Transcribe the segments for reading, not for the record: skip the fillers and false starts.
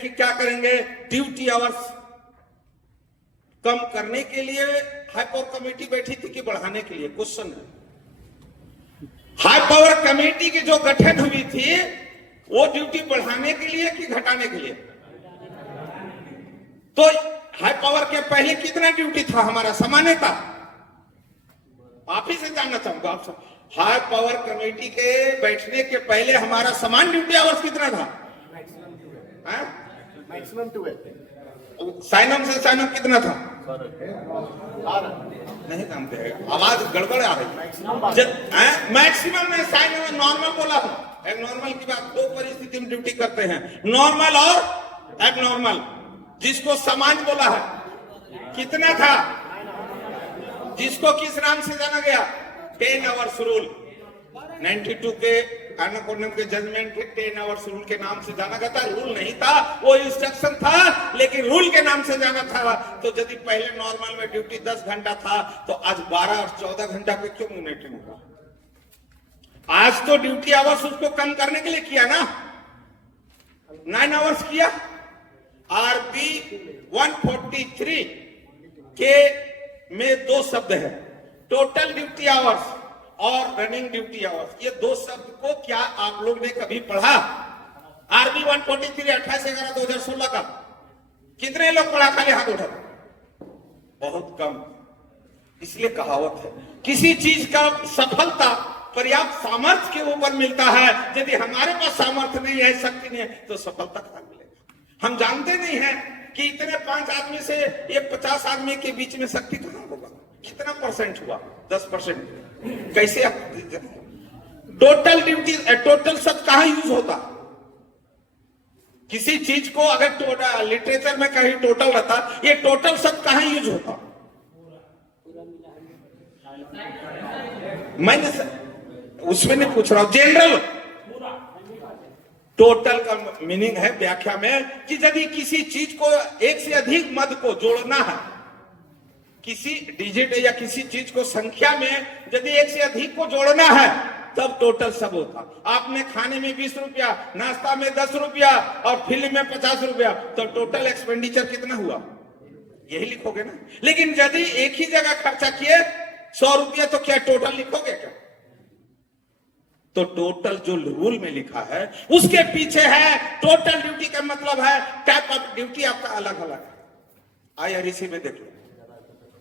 कि क्या करेंगे, ड्यूटी आवर्स कम करने के लिए हाई पावर कमेटी बैठी थी कि बढ़ाने के लिए? क्वेश्चन है। हाई पावर कमेटी की जो गठन हुई थी वो ड्यूटी बढ़ाने के लिए कि घटाने के लिए? तो हाई पावर के पहले कितना ड्यूटी था हमारा सामान्यता? आप ही से जानना चाहूंगा आपसे। हाई पावर कमेटी के बैठने के पहले हमारा समान ड्यूटी आवर्स कितना था? मैक्सिमम 2 है। साइनम से साइनम कितना था? नहीं जानते हैं, आवाज गड़बड़ आ रही है। मैक्सिमम में साइनम नॉर्मल बोला था। एक नॉर्मल की बात, दो परिस्थिति में ड्यूटी करते हैं, नॉर्मल और एबनॉर्मल। जिसको समान बोला है कितना था? जिसको किस नाम से जाना गया? 10 आवर्स रूल। 92 के एर्नाकुलम के जजमेंट के 10 आवर्स रूल के नाम से जाना गया था। रूल नहीं था, वो इंस्ट्रक्शन था, लेकिन रूल के नाम से जाना था। तो यदि पहले नॉर्मल में ड्यूटी 10 घंटा था तो आज 12 और 14 घंटा पे क्यों मॉनिटरिंग होगा? आज तो ड्यूटी आवर्स उसको कम करने के लिए किया ना, 9 आवर्स किया। आरबी 143 के में दो शब्द है, टोटल ड्यूटी आवर्स और रनिंग ड्यूटी आवर्स। ये दो शब्द को क्या आप लोग ने कभी पढ़ा? आरबी 143 28/11/2016 का कितने लोग पढ़ा? खाली हाथ उठा, बहुत कम। इसलिए कहावत है, किसी चीज का सफलता पर्याप्त सामर्थ्य के ऊपर मिलता है। यदि हमारे पास सामर्थ्य नहीं है, शक्ति नहीं है, तो सफलता कहां मिलेगा? हम जानते नहीं हैं कि इतने 5 आदमी से ये 50 आदमी के बीच में शक्ति कहां होगा? कितना परसेंट हुआ? 10%। कैसे आप टोटल ड्यूटी, टोटल शब्द कहां यूज होता? किसी चीज को अगर लिटरेचर में कहीं टोटल रहता, ये टोटल शब्द कहां यूज होता? मैंने उसमें नहीं पूछ रहा हूं, जनरल टोटल का मीनिंग है व्याख्या में कि यदि किसी चीज को एक से अधिक मद को जोड़ना है, किसी डिजिट या किसी चीज को संख्या में यदि एक से अधिक को जोड़ना है, तब टोटल सब होता। आपने खाने में 20 रुपया, नाश्ता में 10 रुपया और फिल्म में 50 रुपया, तो टोटल एक्सपेंडिचर कितना हुआ? यही लिखोगे ना। लेकिन यदि एक ही जगह खर्चा किए 100 रुपया, तो क्या टोटल लिखोगे क्या? तो टोटल जो रूल में लिखा है उसके पीछे है टोटल ड्यूटी का मतलब है टाइप ऑफ ड्यूटी आपका अलग अलग है। आईआरसी में देख लो,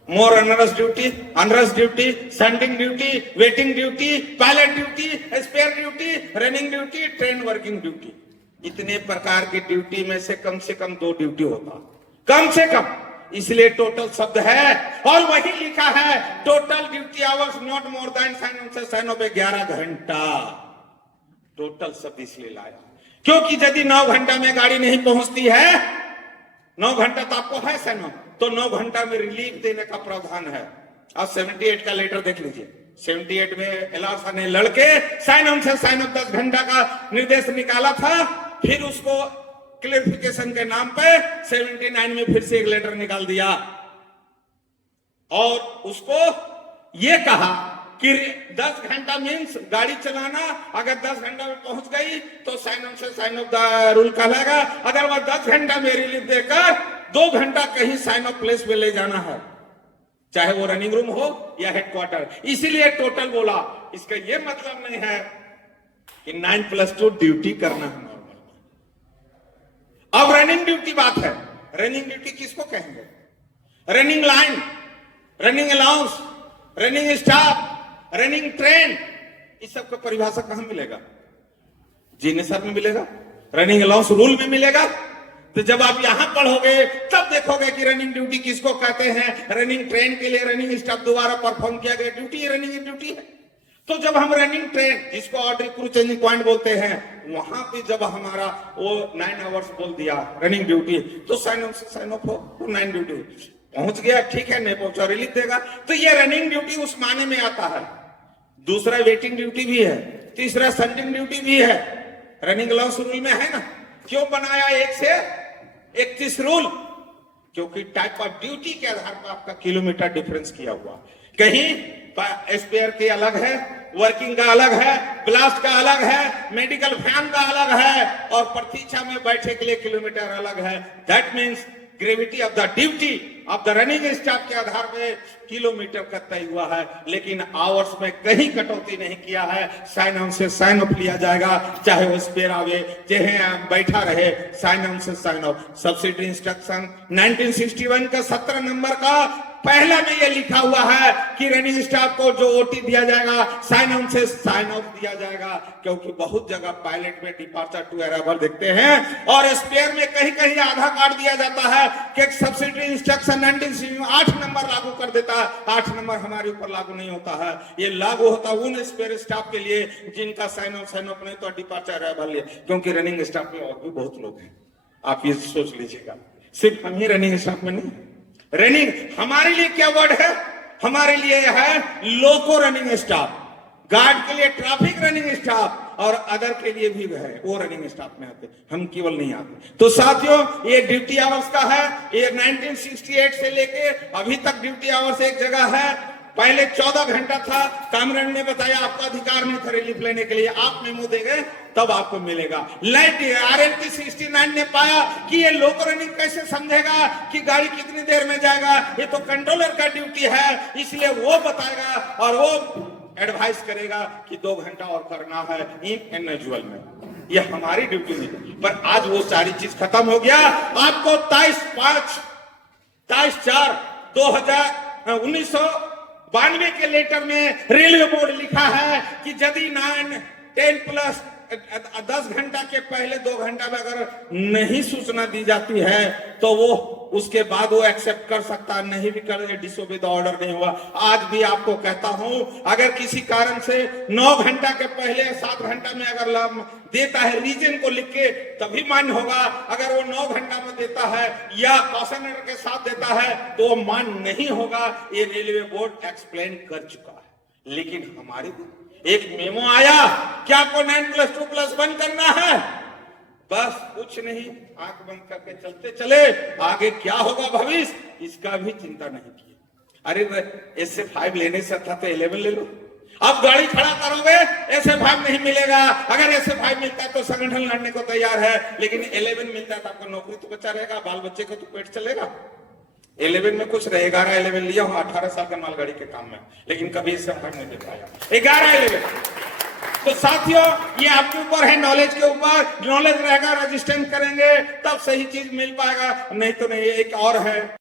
more unrest duty, unrest duty, sending duty, waiting duty, pilot duty, spare duty, running duty, train working duty. इतने प्रकार की ड्यूटी में से कम 2 ड्यूटी होता, कम से कम। इसलिए टोटल शब्द है और वही लिखा है total duty hours not more than 11 घंटा। टोटल शब्द इसलिए लाया क्योंकि यदि 9 घंटा में गाड़ी नहीं पहुंचती है, 9 घंटा तो आपको है सैनो, तो 9 घंटा में रिलीफ देने का प्रावधान है। आप 78 का लेटर देख लीजिए। 78 में एलआरसा ने लड़के साइन ऑन से साइन ऑफ 10 घंटा का निर्देश निकाला था। फिर उसको क्लेरिफिकेशन के नाम पे 79 में फिर से एक लेटर निकाल दिया और उसको ये कहा कि 10 घंटा मीन्स गाड़ी चलाना, अगर 10 घंटा में पहुंच गई तो साइन ऑन से साइन ऑफ द रूल कहलाएगा। अगर वह 10 घंटा में रिलीफ देकर 2 घंटा कहीं साइन ऑफ प्लेस पे ले जाना है, चाहे वो रनिंग रूम हो या हेडक्वार्टर, इसीलिए टोटल बोला। इसका यह मतलब नहीं है कि 9+2 ड्यूटी करना है। अब रनिंग ड्यूटी बात है। रनिंग ड्यूटी किसको कहेंगे? Running line, running allowance, running staff, running train, इस सब का परिभाषा कहां मिलेगा? जीएनएसआर में मिलेगा, रनिंग अलाउंस रूल में मिलेगा। तो जब आप यहां पढ़ोगे तब देखोगे कि रनिंग ड्यूटी किसको कहते हैं। रनिंग ट्रेन के लिए रनिंग स्टाफ द्वारा परफॉर्म किया गया ड्यूटी रनिंग ड्यूटी है। तो जब हम रनिंग ट्रेन, जिसको ऑर्डर क्रू चेंजिंग पॉइंट बोलते हैं, वहां पे जब हमारा वो 9 आवर्स बोल दिया रनिंग ड्यूटी, तो साइन ऑफ हो तो 9 ड्यूटी पहुंच गया, ठीक है, नहीं पहुंचा रिलीफ देगा। तो ये रनिंग ड्यूटी उस माने में आता है। दूसरा वेटिंग ड्यूटी भी है, तीसरा सेंडिंग ड्यूटी भी है। रनिंग अलाउंस रूल में है ना। क्यों बनाया 1 से 31 रूल? क्योंकि टाइप ऑफ ड्यूटी के आधार पर आपका किलोमीटर डिफरेंस किया हुआ। कहीं स्पेयर के अलग है, वर्किंग का अलग है, ब्लास्ट का अलग है, मेडिकल फैन का अलग है और प्रतीक्षा में बैठे के लिए किलोमीटर अलग है। That means gravity of the duty of the running staff के आधार पे किलोमीटर का तय हुआ है, लेकिन आवर्स में कहीं कटौती नहीं किया है। साइन ऑन से साइन ऑफ लिया जाएगा, चाहे वो स्पेयर आवे चाहे बैठा रहे, साइन ऑन से साइन ऑफ। सब्सिडी इंस्ट्रक्शन 1961 का 17 नंबर का पहला में ये लिखा हुआ है कि रनिंग स्टाफ को जो ओटी दिया जाएगा साइन ऑन से साइन ऑफ दिया जाएगा, क्योंकि बहुत जगह पायलट में डिपार्चर टू अराइवल देखते हैं और स्पेयर में कहीं कहीं आधा कार्ड दिया जाता है कि सब्सिडी इंस्ट्रक्शन 19 8 नंबर लागू कर देता है। 8 नंबर हमारे ऊपर लागू नहीं होता है, ये लागू होता उन स्पेयर स्टाफ के लिए जिनका साइन ऑफ नहीं तो डिपार्चर अराइवल है, क्योंकि रनिंग स्टाफ में और भी बहुत लोग हैं। आप ये सोच लीजिएगा, सिर्फ हम ही रनिंग स्टाफ में नहीं। रनिंग हमारे लिए क्या वर्ड है? हमारे लिए है लोको रनिंग स्टाफ, गार्ड के लिए ट्रैफिक रनिंग स्टाफ और अदर के लिए भी है, वो रनिंग स्टाफ में आते, हम केवल नहीं आते। तो साथियों, ये ड्यूटी आवर्स का है, ये 1968 से लेके अभी तक ड्यूटी आवर्स एक जगह है। पहले 14 घंटा था, कामरेड ने बताया आपका अधिकार नहीं था रिलीफ लेने के लिए, आप मेमो देंगे तब आपको मिलेगा। RLT 69 ने पाया कि ये लोको रनिंग कैसे समझेगा कि गाड़ी कितनी देर में जाएगा, ये तो कंट्रोलर का ड्यूटी है, इसलिए वो बताएगा और वो एडवाइस करेगा कि 2 घंटा और करना है इन एनजुअल में। ये हमारी ड्यूटी नहीं, पर आज वो सारी चीज खत्म हो गया। आपको 23/5/201992 के लेटर में रेलवे बोर्ड लिखा है कि यदि 10 प्लस 10 घंटा के पहले 2 घंटा में अगर नहीं सूचना दी जाती है तो वो उसके बाद वो एक्सेप्ट कर सकता है, नहीं भी करे डिसोबे द ऑर्डर नहीं हुआ। आज भी आपको कहता हूं, अगर किसी कारण से 9 घंटा के पहले 7 घंटा में अगर देता है रीजन को लिख के तभी मान्य होगा। अगर वो 9 घंटा में देता है या कॉशन के साथ देता है तो वो मान्य नहीं होगा। ये रेलवे बोर्ड एक्सप्लेन कर चुका है। लेकिन हमारे एक मेमो आया कि आपको 9+2+1 करना है, बस कुछ नहीं, आंख बंद करके चलते चले, आगे क्या होगा भविष्य इसका भी चिंता नहीं किया। अरे SA5 लेने से अच्छा तो 11 ले लो। अब गाड़ी खड़ा करोगे SA5 नहीं मिलेगा, अगर SA5 मिलता है तो संगठन लड़ने को तैयार है, लेकिन 11 मिलता है तो आपको नौकरी तो बचा रहेगा, बाल बच्चे को तो पेट चलेगा। 11 में कुछ रहे, 11-11 लिया हूं 18 साल का मालगाड़ी के काम में, लेकिन कभी SA5 नहीं दे पाया। 11-11 तो साथियों, ये आपके ऊपर है, नॉलेज के ऊपर। नॉलेज रहेगा, रजिस्टेंस करेंगे तब सही चीज मिल पाएगा, नहीं तो नहीं। एक और है